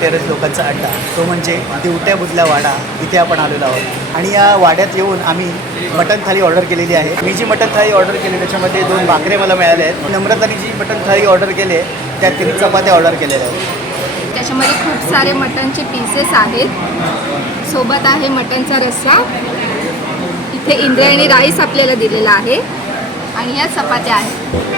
Vegetarian लोकांचा अड्डा, तो म्हणजे दिवट्या बुधला वाडा. इथे आपण आलेलो आहोत आणि या वाड्यात येऊन आम्ही मटण थाळी ऑर्डर केलेली आहे. मी जी मटण थाळी ऑर्डर केली त्याच्यामध्ये 2 भाकरे मला मिळाले आहेत. नम्रताने जी मटण थाळी ऑर्डर केली आहे त्यात 3 चपात्या ऑर्डर केलेल्या आहेत. त्याच्यामध्ये खूप सारे मटणचे पीसेस आहेत, सोबत आहे मटणचा रस्सा. इथे इंद्रायणी राईस आपल्याला दिलेला आहे आणि या चपात्या आहेत.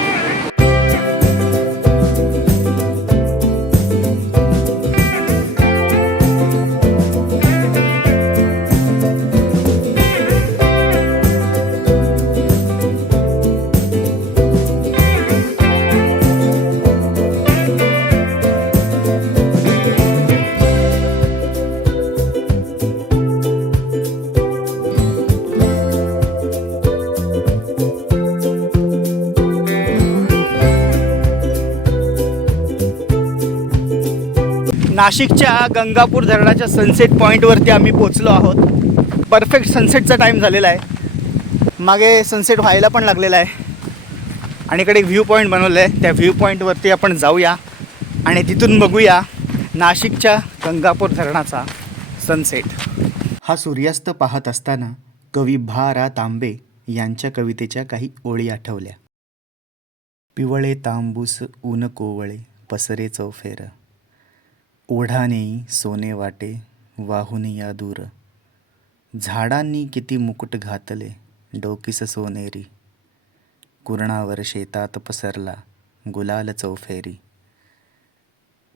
नाशिकच्या गंगापूर धरणाच्या सनसेट पॉईंटवरती आम्ही पोचलो आहोत. परफेक्ट सनसेटचा टाईम झालेला आहे. मागे सनसेट व्हायला पण लागलेला आहे आणि इकडे एक व्ह्यू पॉईंट बनवलं आहे. त्या व्ह्यू पॉईंटवरती आपण जाऊया आणि तिथून बघूया नाशिकच्या गंगापूर धरणाचा सनसेट. हा सूर्यास्त पाहत असताना कवी भा रा तांबे यांच्या कवितेच्या काही ओळी आठवल्या. पिवळे तांबूस ऊन कोवळे पसरे चौफेर, ओढानेई सोने वाटे वाहून या दूर, झाडांनी किती मुकुट घातले डोकीस सोनेरी, कुरणावर शेतात पसरला गुलाल चौफेरी,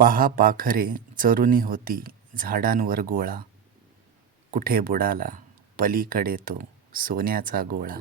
पहा पाखरे चरुनी होती झाडांवर गोळा, कुठे बुडाला पलीकडे तो सोन्याचा गोळा.